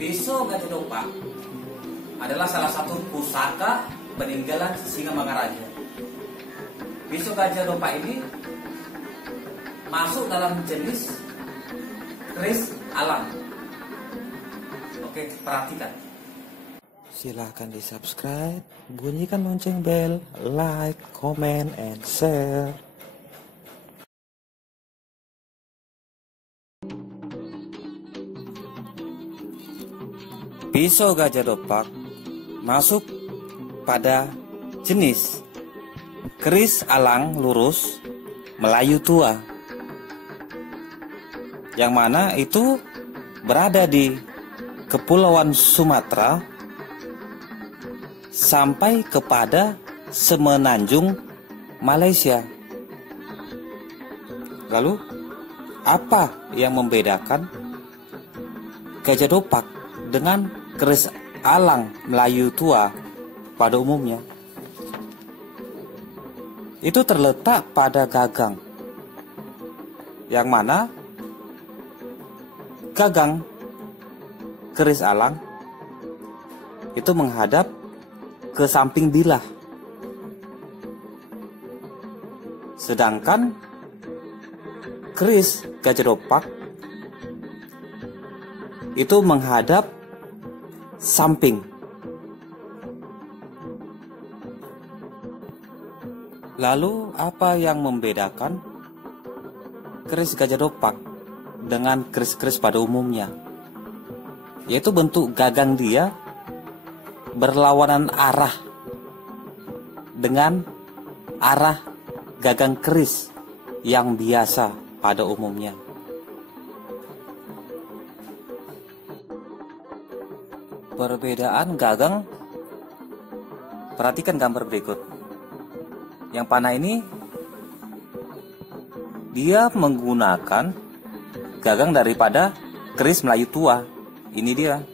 Pisau Gajah Dopak adalah salah satu pusaka peninggalan Singamangaraja. Pisau Gajah Dopak ini masuk dalam jenis keris alam. Oke, perhatikan. Silahkan di subscribe, bunyikan lonceng bel, like, comment, and share. Pisau Gajah Dopak masuk pada jenis keris alang lurus Melayu tua, yang mana itu berada di Kepulauan Sumatera sampai kepada Semenanjung, Malaysia. Lalu, apa yang membedakan Gajah Dopak dengan keris alang Melayu tua pada umumnya? Itu terletak pada gagang, yang mana gagang keris alang itu menghadap ke samping bilah, sedangkan keris Gajah Dopak itu menghadap samping. Lalu apa yang membedakan keris Gajah Dopak dengan keris-keris pada umumnya? Yaitu bentuk gagang dia berlawanan arah dengan arah gagang keris yang biasa pada umumnya. Perbedaan gagang, perhatikan gambar berikut. Yang panah ini dia menggunakan gagang daripada keris Melayu tua. Ini dia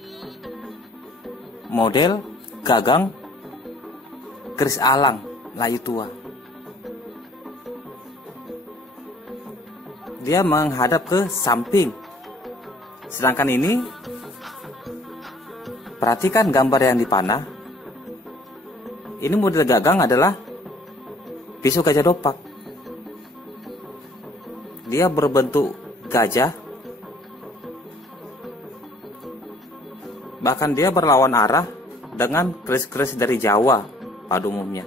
model gagang keris alang Melayu tua. Dia menghadap ke samping. Sedangkan ini, perhatikan gambar yang dipanah. Ini model gagang adalah pisau Gajah Dopak. Dia berbentuk gajah, bahkan dia berlawan arah dengan keris-keris dari Jawa pada umumnya.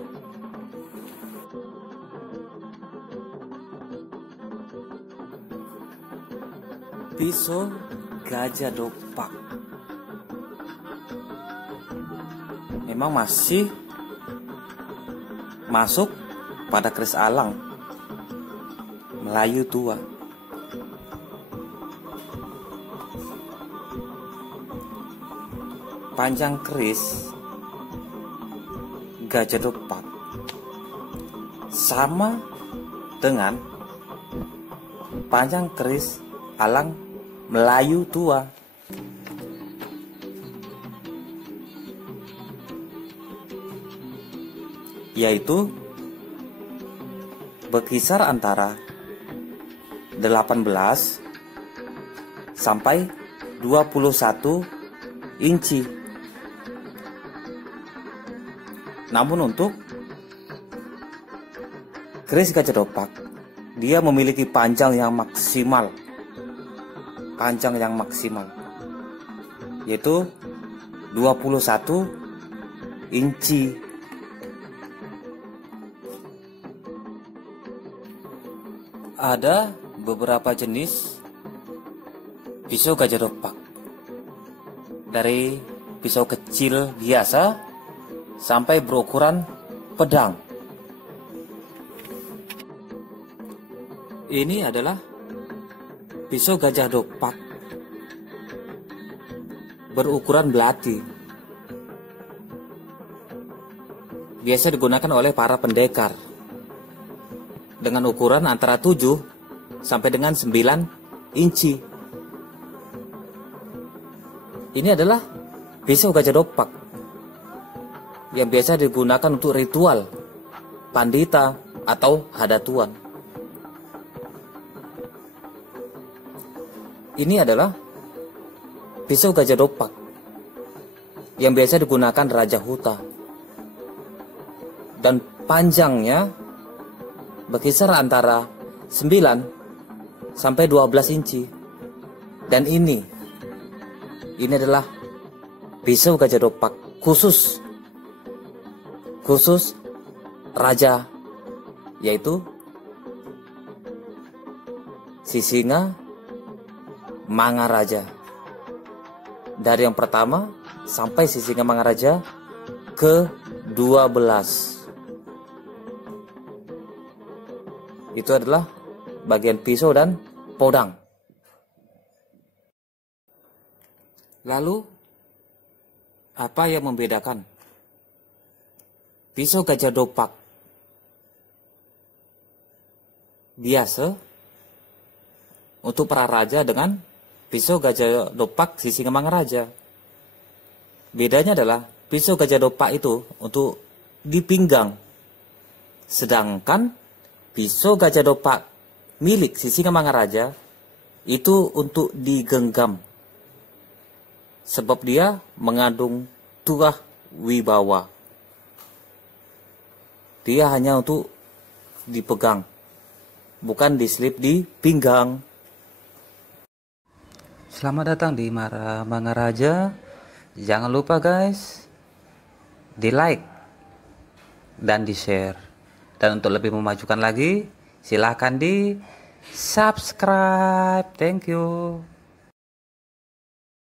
Pisau Gajah Dopak memang masih masuk pada keris alang Melayu tua. Panjang keris Gajah Dopak sama dengan panjang keris alang Melayu tua. Yaitu berkisar antara 18 sampai 21 inci. Namun untuk keris Gajah Dopak, dia memiliki panjang yang maksimal. Yaitu 21 inci. Ada beberapa jenis pisau Gajah Dopak, dari pisau kecil biasa sampai berukuran pedang. Ini adalah pisau Gajah Dopak berukuran belati. Biasa digunakan oleh para pendekar dengan ukuran antara 7 sampai dengan 9 inci. Ini adalah pisau Gajah Dopak yang biasa digunakan untuk ritual pandita atau hadatuan. Ini adalah pisau Gajah Dopak yang biasa digunakan Raja Huta. Dan panjangnya berkisar antara 9 sampai 12 inci. Dan ini adalah pisau Gajah Dopak khusus raja, yaitu Sisinga Mangaraja. Dari yang pertama sampai Sisinga Mangaraja ke-12. Itu adalah bagian pisau dan podang. Lalu, apa yang membedakan pisau Gajah Dopak biasa untuk para raja dengan pisau Gajah Dopak Sisinga Mangaraja? Bedanya adalah pisau Gajah Dopak itu untuk dipinggang, sedangkan pisau Gajah Dopak milik Sisinga Mangaraja itu untuk digenggam, sebab dia mengandung tuah wibawa. Dia hanya untuk dipegang, bukan diselip di pinggang. Selamat datang di Mangaraja. Jangan lupa guys, di like dan di share. Dan untuk lebih memajukan lagi, silahkan di subscribe. Thank you.